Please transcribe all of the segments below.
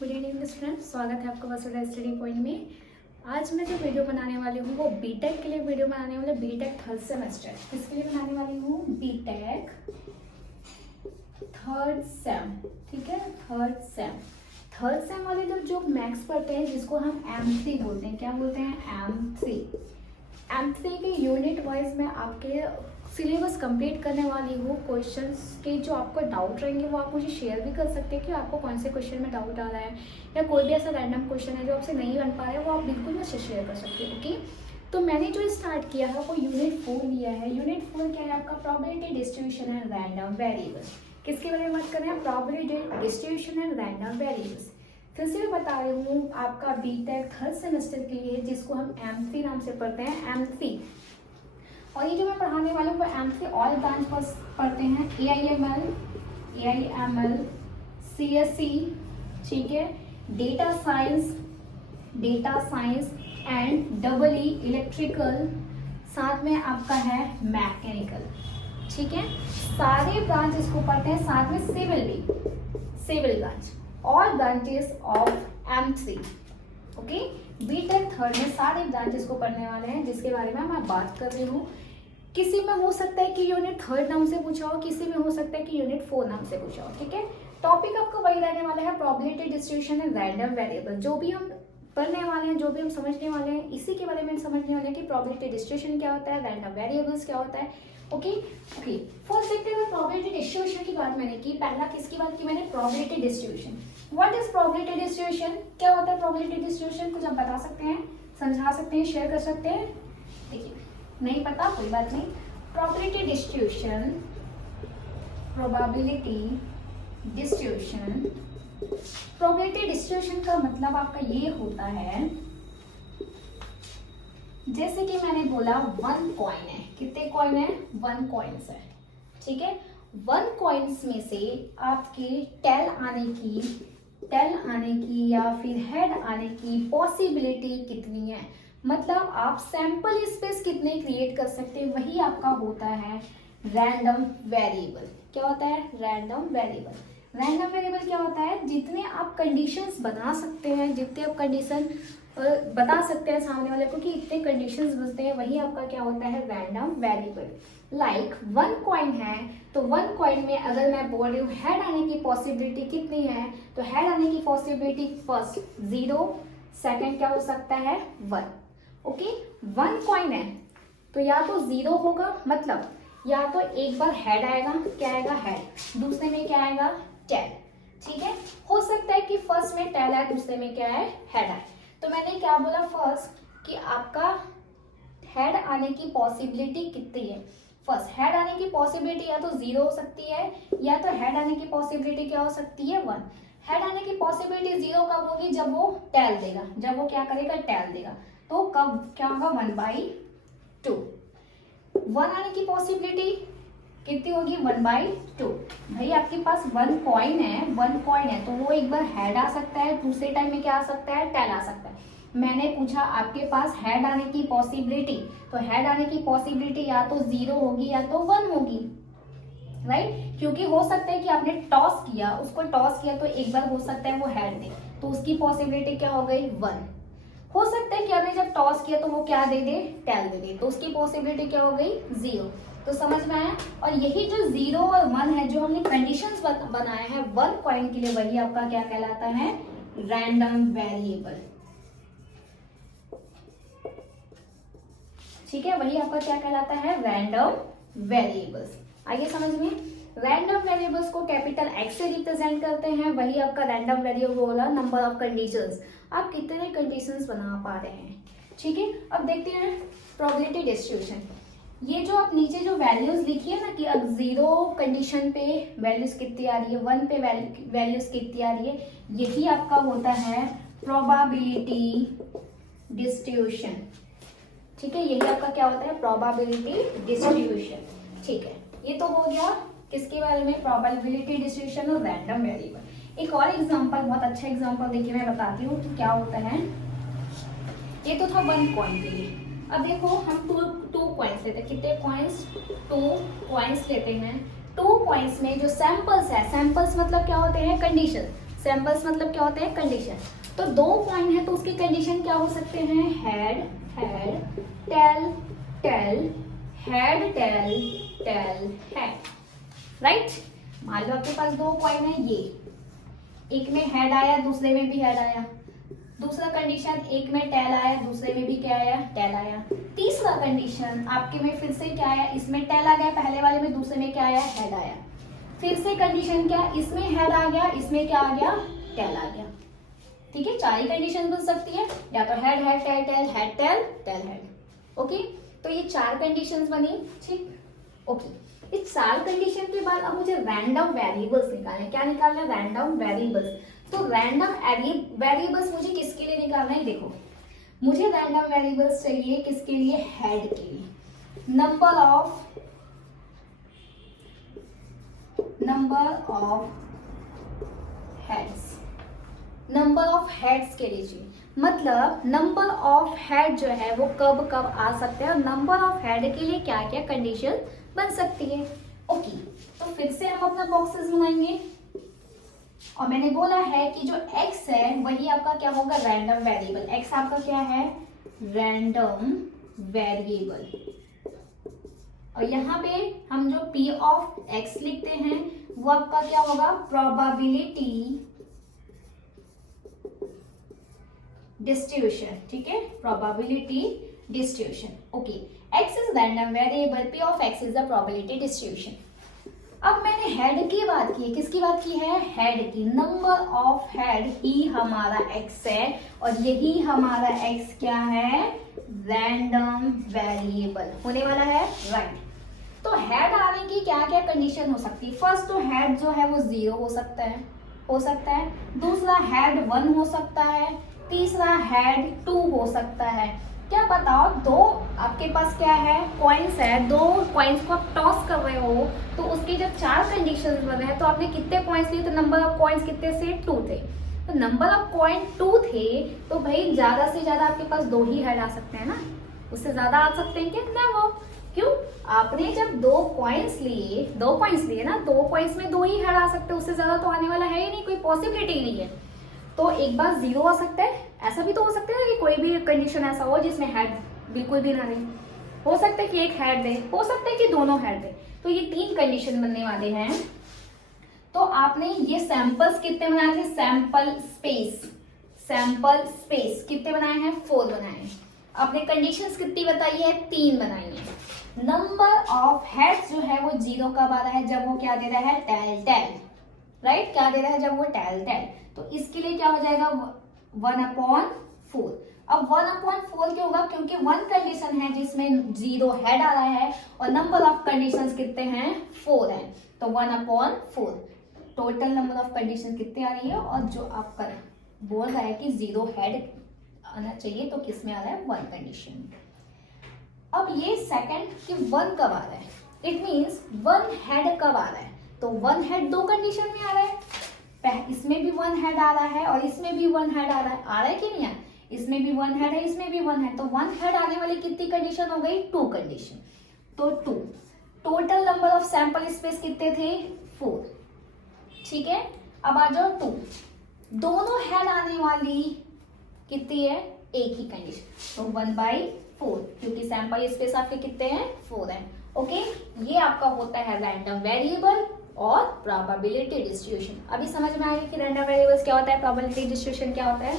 Good evening student, स्वागत है आपका वसुधा स्टडी पॉइंट में। आज मैं जो वीडियो बनाने वाली हूँ वो बीटेक के लिए वीडियो बनाने वाले, बीटेक थर्ड सेमेस्टर। किसके लिए बनाने वाली हूँ? BTech third sem. ठीक है, थर्ड सेम वाले लोग जो मैथ्स पढ़ते हैं, जिसको हम M3 बोलते हैं। क्या बोलते हैं? M3 के यूनिट वाइज में आपके सिलेबस कंप्लीट करने वाली हूँ। क्वेश्चंस के जो आपको डाउट रहेंगे वो आप मुझे शेयर भी कर सकते हैं कि आपको कौन से क्वेश्चन में डाउट आ रहा है, या कोई भी ऐसा रैंडम क्वेश्चन है जो आपसे नहीं बन पा रहा है, वो आप बिल्कुल मुझसे शेयर कर सकते हैं। ओके, तो मैंने जो स्टार्ट किया है वो यूनिट 4 लिया है। यूनिट 4 क्या है आपका? Probability distribution and random variables. किसके बारे में बात कर रहे हैं? Probability distribution and random variables. फिर से मैं बता रही हूँ आपका बीटेक थर्ड सेमेस्टर के लिए, जिसको हम M3 नाम से पढ़ते हैं, M3। और ये जो मैं पढ़ाने वाली हूँ वो M3 ऑल ब्रांच पर पढ़ते हैं। AIML, CSE, ठीक है, data science and EE electrical, साथ में आपका है मैकेनिकल। ठीक है, सारे ब्रांच इसको पढ़ते हैं, साथ में civil branch, all branches of M3। Okay, BTech third में सारे ब्रांचेस को पढ़ने वाले हैं, जिसके बारे में मैं बात कर रही हूँ। किसी में हो सकता है कि यूनिट 3 नाम से पूछा हो, किसी में हो सकता है कि यूनिट 4 नाम से पूछा हो। ठीक है, टॉपिक आपका वही रहने वाला है, probability distribution and random variable. जो भी हम पढ़ने वाले हैं, जो भी हम समझने वाले हैं, इसी के बारे में समझने वाले हैं कि प्रोबेबिलिटी डिस्ट्रीब्यूशन क्या होता है, रैंडम वेरिएबल्स क्या होता है। ओके, फर्स्ट देखते हैं प्रोबेबिलिटी डिस्ट्रीब्यूशन की बात मैंने की। पहला किसकी बात की मैंने? Probability distribution. What is probability distribution? क्या होता है प्रोबेबिलिटी डिस्ट्रीब्यूशन? कुछ आप बता सकते हैं, समझा सकते हैं, शेयर कर सकते हैं? देखिए, नहीं पता कोई बात नहीं। प्रोबेबिलिटी डिस्ट्रीब्यूशन का मतलब आपका ये होता है, जैसे कि मैंने बोला 1 कॉइन है। कितने कॉइन है? 1 कॉइन्स है। ठीक है, 1 कॉइन्स में से आपके टेल आने की या फिर हेड आने की पॉसिबिलिटी कितनी है, मतलब आप सैंपल स्पेस कितने क्रिएट कर सकते हैं, वही आपका होता है रैंडम वेरिएबल। क्या होता है? रैंडम वेरिएबल क्या होता है? जितने आप कंडीशंस बना सकते हैं, जितने आप कंडीशन बता सकते हैं सामने वाले को कि इतने कंडीशंस बचते हैं, वही आपका क्या होता है? Random variable. लाइक 1 कॉइन है, तो 1 कॉइन में अगर मैं बोल रही हूँ हेड आने की पॉसिबिलिटी कितनी है, तो हेड आने की पॉसिबिलिटी फर्स्ट 0, सेकंड क्या हो सकता है? 1। ओके, 1 कॉइन है तो या तो 0 होगा, मतलब या तो एक बार हेड आएगा, क्या आएगा? हेड। दूसरे में क्या आएगा? टेल। ठीक है, हो सकता है कि फर्स्ट में टेल आए, दूसरे में क्या है? हेड आए। तो मैंने क्या बोला फर्स्ट कि आपका हेड आने की पॉसिबिलिटी कितनी है। फर्स्ट हेड आने की पॉसिबिलिटी या तो 0 हो सकती है, या तो हेड आने की पॉसिबिलिटी क्या हो सकती है? 1। हेड आने की पॉसिबिलिटी 0 कब होगी? जब वो टेल देगा, जब वो क्या करेगा? टेल देगा। तो कब क्या होगा? 1/2। 1 आने की पॉसिबिलिटी कितनी होगी? 1/2। भाई आपके पास 1 कॉइन है, तो वो एक बार हेड आ सकता है, दूसरे टाइम में क्या आ सकता है? टेल आ सकता है। मैंने पूछा आपके पास हेड आने की पॉसिबिलिटी, तो हेड आने की पॉसिबिलिटी या तो 0 होगी या तो 1 होगी, राइट? क्योंकि हो सकता है कि आपने टॉस किया तो एक बार हो सकता है वो हेड दे, तो उसकी पॉसिबिलिटी क्या हो गई? 1। हो सकता है कि आपने जब टॉस किया तो वो क्या दे दे? टेल दे दे, तो उसकी पॉसिबिलिटी क्या हो गई? 0। तो समझ में आया? और यही जो 0 और 1 है, जो हमने कंडीशंस बनाए हैं 1 कॉइन के लिए, वही आपका क्या कहलाता है? Random variable. ठीक है, वही आपका क्या कहलाता है? Random variables. आइए समझ में, रैंडम वेरिएबल्स को कैपिटल X से रिप्रेजेंट करते हैं, वही आपका रैंडम वेरिएबल होला नंबर ऑफ कंडीशंस, आप कितने कंडीशंस बना पा रहे हैं। ठीक है, अब देखते हैं प्रोबेबिलिटी डिस्ट्रीब्यूशन। ये जो आप नीचे जो वैल्यूज लिखी है ना, कि अब 0 कंडीशन पे वैल्यूज कितनी आ रही है, 1 पे वैल्यूज कितनी आ रही है, यही आपका होता है प्रोबेबिलिटी डिस्ट्रीब्यूशन। ठीक है, यही आपका क्या होता है? Probability distribution. ठीक है, ये तो हो गया किसके बारे में? प्रोबेबिलिटी डिस्ट्रीब्यूशन और रैंडम वेरिएबल। एक और एग्जांपल, बहुत अच्छा एग्जांपल देखिए मैं बताती हूँ कि क्या होता है। ये तो था 1 कॉइन के लिए। अब देखो हम टू कॉइन्स लेते हैं। कितने कॉइन्स? 2 कॉइन्स लेते हैं। 2 कॉइन्स में जो सैंपल्स है, सैंपल्स मतलब क्या होते हैं? कंडीशन। सैंपल्स मतलब क्या होते हैं, कंडीशन। तो 2 कॉइन है तो उसके कंडीशन क्या हो सकते हैं, head head, tail tail, head tail tail head, right. मान लो आपके पास 2 कॉइन है, ये एक में हेड आया, दूसरे में भी हेड आया। दूसरा कंडीशन, एक में टेल आया, दूसरे में भी क्या आया, टेल आया। तीसरा कंडीशन आपके में फिर से क्या आया, इसमें टेल आ गया पहले वाले में, दूसरे में क्या आया, हेड आया। फिर से कंडीशन क्या, इसमें हेड आ गया, इसमें क्या आ गया, टेल आ गया। ठीक है, 4 ही कंडीशन बन सकती है, या तो head head tail tail, head tail tail head. Okay, तो ये 4 कंडीशंस बनी। ठीक, ओके। इस 4 कंडीशन के बाद अब मुझे रैंडम वेरिएबल्स निकालने, क्या निकालना है, रैंडम वेरिएबल्स। तो रैंडम वेरिएबल्स मुझे किसके लिए निकालना है, देखो मुझे रैंडम वेरिएबल्स चाहिए किसके लिए, हेड के लिए। Number of heads, number of heads के लिए चाहिए। मतलब नंबर ऑफ हेड जो है वो कब कब आ सकते हैं, और नंबर ऑफ हेड के लिए क्या क्या कंडीशन बन सकती है। ओके, तो फिर से हम अपना बॉक्सेस बनाएंगे, और मैंने बोला है कि जो x है वही आपका क्या होगा, रैंडम वेरिएबल। x आपका क्या है, रैंडम वेरिएबल। और यहाँ पे हम जो p ऑफ x लिखते हैं वो आपका क्या होगा, प्रोबेबिलिटी डिस्ट्रीब्यूशन। ठीक है, probability distribution. Okay, x is random variable, p of x is the probability distribution. अब मैंने हेड की बात की, किसकी बात की है, हेड की। नंबर ऑफ हेड ही हमारा x है, और यही हमारा x क्या है, रैंडम वेरिएबल होने वाला है, राइट। तो हेड आने की क्या क्या कंडीशन हो सकती है। फर्स्ट तो हेड जो है वो 0 हो सकता है। दूसरा हेड 1 हो सकता है। तीसरा हेड 2 हो सकता है। क्या बताओ, 2 आपके पास क्या है, कॉइन्स है, 2 कॉइन्स को आप टॉस कर रहे हो, तो उसके जब 4 कंडीशंस बने हैं तो आपने कितने कॉइन्स लिए, तो नंबर ऑफ कॉइन्स कितने से, 2 थे। तो नंबर ऑफ कॉइन 2 थे, तो भाई ज्यादा से ज्यादा आपके पास 2 ही हेड आ सकते हैं ना, उससे ज्यादा आ सकते हैं क्या, नेवर। क्यों, आपने जब 2 कॉइन्स लिए ना, 2 कॉइन्स में 2 ही हेड आ सकते हैं, उससे ज्यादा तो आने वाला है ही नहीं, कोई पॉसिबिलिटी नहीं है। तो एक बार 0 आ सकता है, ऐसा भी तो हो सकता है ना कि कोई भी कंडीशन ऐसा हो जिसमें हेड बिल्कुल भी ना रहे। हो सकता है कि एक हेड दे, हो सकता है कि दोनों हेड दे। तो ये 3 कंडीशन बनने वाले हैं। तो आपने ये सैंपल्स कितने बनाए थे, सैंपल स्पेस कितने बनाए हैं, 4 बनाए हैं। आपने कंडीशंस कितनी बताई है, 3 बनाई है। नंबर ऑफ हेड्स जो है वो 0 कब आ रहा है, जब वो क्या दे रहा है, टेल, राइट। क्या दे रहा है, जब वो टेल। तो इसके लिए क्या हो जाएगा, 1/4। अब 1/4 क्यों होगा, क्योंकि 1 कंडीशन है जिसमें 0 हेड आ रहा है, और नंबर ऑफ कंडीशंस कितने हैं, 4 हैं। तो 1/4 टोटल नंबर ऑफ कंडीशन कितने आ रही है, और जो आपका बोल रहा है कि 0 हेड आना चाहिए, तो किस में आ रहा है, 1 कंडीशन। अब ये सेकंड कि 1 कब आ रहा है, इट मीन्स 1 हेड कब आ रहा है, तो 1 हेड 2 कंडीशन में आ रहा है। इसमें भी 1 हेड आ रहा है, और इसमें भी 1 हेड आ रहा है कि नहीं है, इसमें भी 1 हेड है, इसमें भी 1 है। तो 1 हेड आने वाली कितनी कंडीशन हो गई, 2 कंडीशन। तो 2 total number of sample space कितने थे, 4। ठीक है, अब आ जाओ 2, दोनों हेड आने वाली कितनी है, एक ही कंडीशन, तो 1/4, क्योंकि सैंपल स्पेस आपके कितने हैं, 4 है। ओके, ये आपका होता है रैंडम वेरिएबल और प्रोबेबिलिटी डिस्ट्रीब्यूशन। अभी समझ में आएगा कि रैंडम वेरिएबल्स क्या होता है, प्रोबेबिलिटी डिस्ट्रीब्यूशन क्या होता है।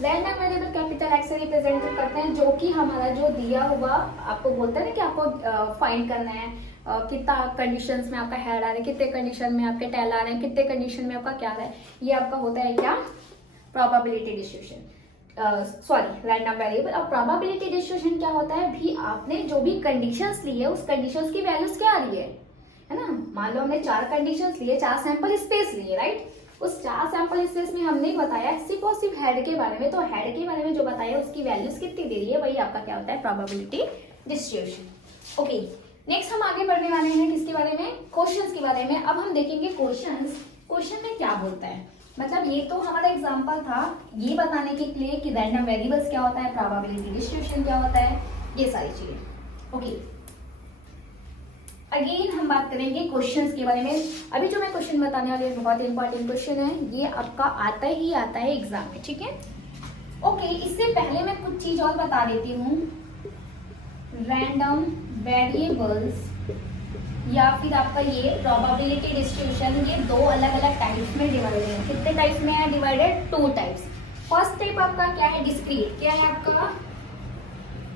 रैंडम वेरिएबल कैपिटल एक्स से रिप्रेजेंट करते हैं, जो कि हमारा जो दिया हुआ आपको बोलता है ना कि आपको फाइंड करना है कितना कंडीशंस में आपका हेड आ रहा है, कितने कंडीशन में आपके टेल आ रहे हैं, कितने कंडीशन में आपका क्या आ रहा है, ये आपका होता है क्या, probability distribution, sorry random variable. और प्रोबेबिलिटी डिस्ट्रीब्यूशन क्या होता है, भी आपने जो भी कंडीशंस ली है उस कंडीशंस की वैल्यूज क्या आ रही है ना। मान लो हमने 4 कंडीशंस लिए, 4 सैंपल स्पेस लिए, राइट। उस 4 सैंपल स्पेस में हमने बताया सिर्फ और सिर्फ हेड के बारे में, तो हेड के बारे में जो बताया उसकी वैल्यूज कितनी दे रही है, वही आपका क्या होता है, प्रोबेबिलिटी डिस्ट्रीब्यूशन। ओके, नेक्स्ट हम आगे बढ़ने वाले हैं किसके बारे में, क्वेश्चंस के बारे में। अब हम देखेंगे क्वेश्चन में क्या बोलता है। मतलब ये तो हमारा एग्जांपल था ये बताने के लिए कि रैंडम वेरिएबल्स क्या होता है, प्रोबेबिलिटी डिस्ट्रीब्यूशन क्या होता है, ये सारी चीजें। ओके, अगेन हम बात करेंगे क्वेश्चंस के बारे में। अभी जो मैं क्वेश्चन बताने वाली हूँ बहुत इंपॉर्टेंट क्वेश्चन है, ये आपका आता है एग्जाम में, ठीक है। ओके, इससे पहले मैं कुछ चीज और बता देती हूँ। रैंडम वेरिएबल्स या फिर आपका ये प्रोबेबिलिटी डिस्ट्रीब्यूशन, ये दो अलग अलग टाइप्स में डिवाइडेड है। कितने टाइप्स में है डिवाइडेड? 2 टाइप्स। फर्स्ट टाइप आपका क्या है? डिस्क्रीट। क्या है आपका?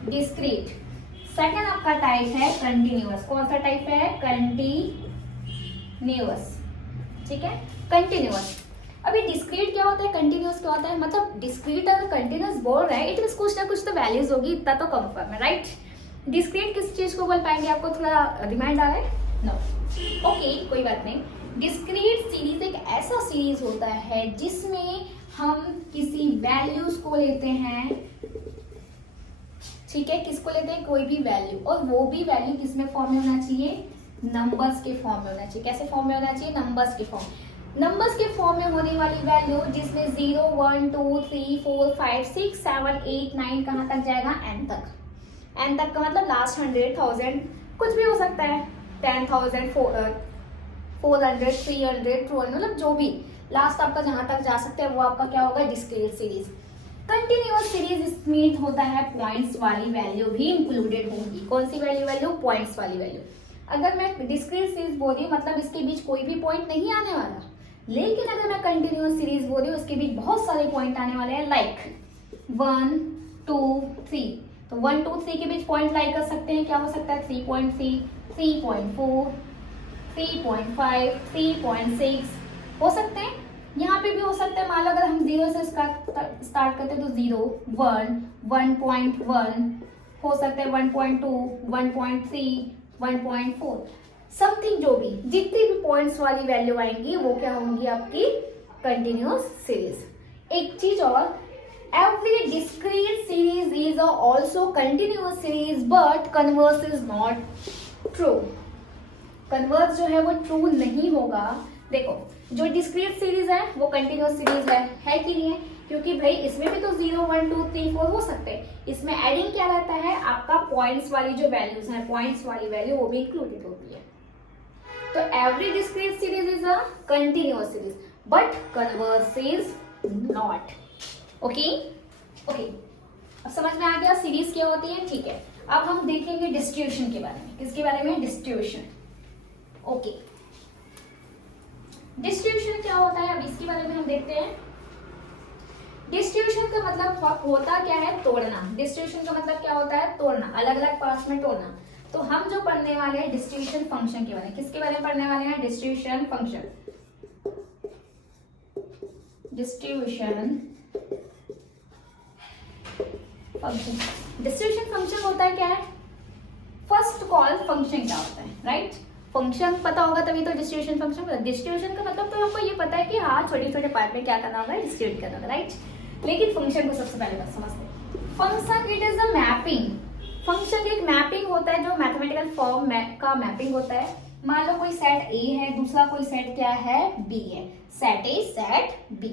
डिस्क्रीट। सेकंड आपका टाइप है कंटिन्यूअस। कौन सा टाइप है? कंटिन्यूअस, ठीक है, कंटिन्यूअस। अभी डिस्क्रीट क्या होता है, कंटिन्यूअस क्या होता है? मतलब डिस्क्रीट अगर कंटिन्यूअस बोल रहा है, इट मींस कुछ ना कुछ तो वैल्यूज होगी, इतना तो कंफर्म है, राइट। डिस्क्रीट किस चीज को बोल पाएंगे? आपको थोड़ा रिमाइंड आ रहा है? नो, ओके, कोई बात नहीं। डिस्क्रीट सीरीज एक ऐसा सीरीज होता है जिसमें हम किसी वैल्यूज को लेते हैं, ठीक है, किसको लेते हैं? कोई भी वैल्यू, और वो भी वैल्यू किसमें फॉर्म में होना चाहिए? नंबर्स के फॉर्म में होना चाहिए। कैसे फॉर्म में होना चाहिए? नंबर्स के फॉर्म। नंबर्स के फॉर्म में होने वाली वैल्यू जिसमें 0 1 2 3 4 5 6 7 8 9 कहाँ तक जाएगा? n तक। n तक का मतलब लास्ट 100,000 कुछ भी हो सकता है, 10,000 400 300 200, मतलब जो भी लास्ट आपका जहां तक जा सकते हैं वो आपका क्या होगा? Discrete series. कंटिन्यूअस सीरीज इसमें होता है पॉइंट्स वाली वैल्यू भी इंक्लूडेड होगी। कौन सी वैल्यू? पॉइंट्स वाली वैल्यू। अगर मैं डिस्क्रीट सीरीज बोल रही हूँ मतलब इसके बीच कोई भी पॉइंट नहीं आने वाला, लेकिन अगर मैं कंटिन्यूअस सीरीज बोल रही हूँ उसके बीच बहुत सारे पॉइंट आने वाले हैं, लाइक 1 2 3। तो 1 2 3 के बीच पॉइंट लाइक कर सकते हैं, क्या हो सकता है? 3.3 3.4 3.5 3.6 हो सकते हैं। यहाँ पे भी हो सकता है, मान लो अगर हम 0 से स्टार्ट करते हैं तो 0 1 1.1 हो सकता है, 1.2 1.3 1.4 समथिंग, जो भी जितनी भी पॉइंट्स वाली वैल्यू आएंगी वो क्या होंगी? आपकी कंटिन्यूअस सीरीज। एक चीज और, every discrete series is also continuous series but converse is not true. Converse जो है वो ट्रू नहीं होगा। देखो, जो डिस्क्रीट सीरीज है वो कंटिन्यूअस सीरीज है कि नहीं है? क्योंकि भाई इसमें भी तो 0 1 2 3 4 हो सकते हैं। इसमें एडिंग क्या रहता है? आपका पॉइंट्स वाली जो वैल्यूज हैं, पॉइंट्स वाली वैल्यू वो भी इंक्लूडेड होती है। तो every discrete series is a continuous series but converse is not. Okay okay, अब समझ में आ गया सीरीज क्या होती है, ठीक है। अब हम देखेंगे डिस्ट्रीब्यूशन के बारे में। किसके बारे में? डिस्ट्रीब्यूशन। ओके, डिस्ट्रीब्यूशन क्या होता है अब इसके बारे में हम देखते हैं। डिस्ट्रीब्यूशन का मतलब होता क्या है? तोड़ना। डिस्ट्रीब्यूशन का मतलब क्या होता है? तोड़ना, अलग अलग पार्ट्स में तोड़ना। तो हम जो पढ़ने वाले हैं डिस्ट्रीब्यूशन फंक्शन के बारे में। किसके बारे में पढ़ने वाले हैं? Distribution function. Distribution function. Distribution function होता है क्या है? फर्स्ट कॉल फंक्शन क्या होता है, राइट? फंक्शन पता होगा तभी तो डिस्ट्रीब्यूशन फंक्शन। डिस्ट्रीब्यूशन का मतलब तो हमको ये पता है कि हाँ छोटे छोटे पार्ट में क्या करना होगा, डिस्ट्रीब्यूट करना होगा, राइट। लेकिन फंक्शन को सबसे पहले बात समझते हैं। Function it is a mapping. Function एक मैपिंग होता है जो मैथमेटिकल फॉर्म का मैपिंग होता है। मान लो कोई सेट ए है, दूसरा कोई सेट क्या है? बी है। Set A set B.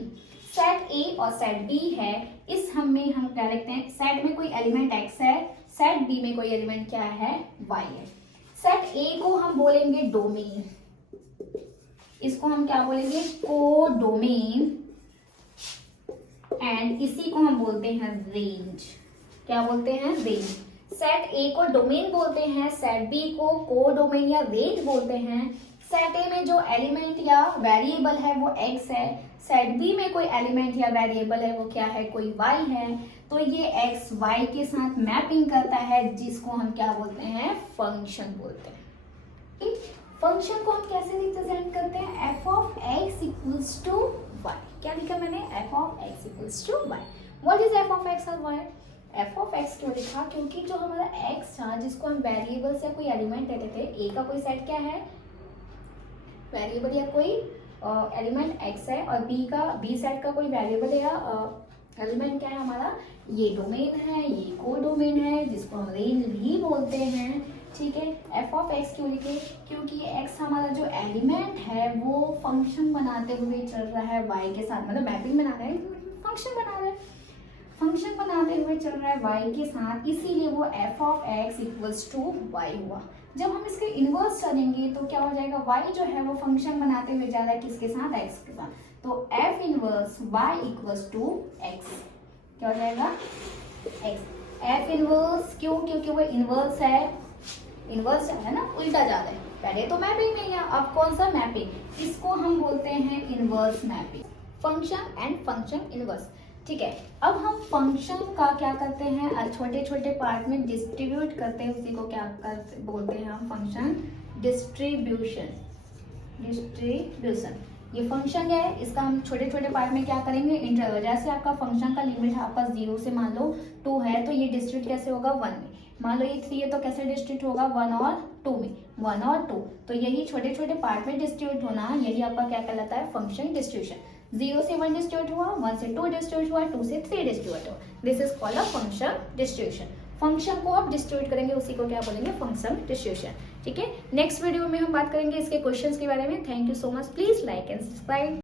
Set A और सेट बी है, इस हम क्या लिखते हैं? सेट में कोई एलिमेंट एक्स है, सेट बी में कोई एलिमेंट क्या है? वाई है। सेट ए को हम बोलेंगे डोमेन, इसको हम क्या बोलेंगे? को डोमेन, एंड इसी को हम बोलते हैं रेंज। क्या बोलते हैं? रेंज। सेट ए को डोमेन बोलते हैं, सेट बी को को डोमेन या रेंज बोलते हैं। सेट ए में जो एलिमेंट या वेरिएबल है वो एक्स है, सेट बी में कोई एलिमेंट या वेरिएबल है वो क्या है? कोई वाई है। तो ये एक्स वाई के साथ मैपिंग करता है जिसको हम क्या बोलते हैं? फंक्शन बोलते हैं। फंक्शन को हम कैसे रिप्रेजेंट करते हैं? F of x equals to y. क्या लिखा मैंने? F of x equals to y. What is f of x और वाई? एफ ऑफ एक्स क्यों लिखा? क्योंकि जो हमारा एक्स था जिसको हम वेरिएबल या कोई एलिमेंट देते थे, ए का कोई सेट क्या है? वेरिएबल या कोई एलिमेंट एक्स है, और बी सेट का कोई वेरिएबल या एलिमेंट क्या है हमारा? ये डोमेन है, ये को डोमेन है जिसको हम रेंज भी बोलते हैं, ठीक है। एफ ऑफ एक्स क्यों लिखे? क्योंकि ये एक्स हमारा जो एलिमेंट है वो फंक्शन बनाते हुए चल रहा है वाई के साथ, मतलब मैपिंग बना रहा है, फंक्शन बना रहा है, फंक्शन बनाते हुए चल रहा है वाई के साथ, इसीलिए वो f of x equals to y हुआ। जब हम इसके इनवर्स करेंगे तो क्या हो जाएगा, y जो है वो फंक्शन बनाते हुए जा रहा है किसके साथ, x के साथ, तो f inverse y equals to x, क्या हो जाएगा x। f इनवर्स क्यों, क्योंकि वो इनवर्स है, इनवर्स जा रहा है ना, उल्टा जा रहा है, पहले तो मैपिंग नहीं है, अब कौन सा मैपिंग, इसको हम बोलते हैं inverse mapping, function and function inverse. ठीक है, अब हम फंक्शन का क्या करते हैं, छोटे छोटे पार्ट में डिस्ट्रीब्यूट करते हैं, उसी को क्या करते बोलते हैं हम, फंक्शन डिस्ट्रीब्यूशन। डिस्ट्रीब्यूशन ये फंक्शन है, इसका हम छोटे छोटे पार्ट में क्या करेंगे, इंटरवल, जैसे आपका फंक्शन का लिमिट आपका 0 से मान लो 2 है, तो ये डिस्ट्रीब्यूट कैसे होगा 1 में, मान लो ये 3 है तो कैसे डिस्ट्रीब्यूट होगा 1 और 2 में, 1 और 2, तो यही छोटे छोटे पार्ट में डिस्ट्रीब्यूट होना, यही आपका क्या कहलाता है, फंक्शन डिस्ट्रीब्यूशन। 0 से 1 डिस्ट्रीब्यूट हुआ, 1 से 2 डिस्ट्रीब्यूट हुआ, 2 से 3 डिस्ट्रीब्यूट हुआ, this is called a function distribution. Function को आप डिस्ट्रीब्यूट करेंगे, उसी को क्या बोलेंगे, फंक्शन डिस्ट्रीब्यूशन। ठीक है, नेक्स्ट वीडियो में हम बात करेंगे इसके क्वेश्चंस के बारे में। Thank you so much, please like and subscribe.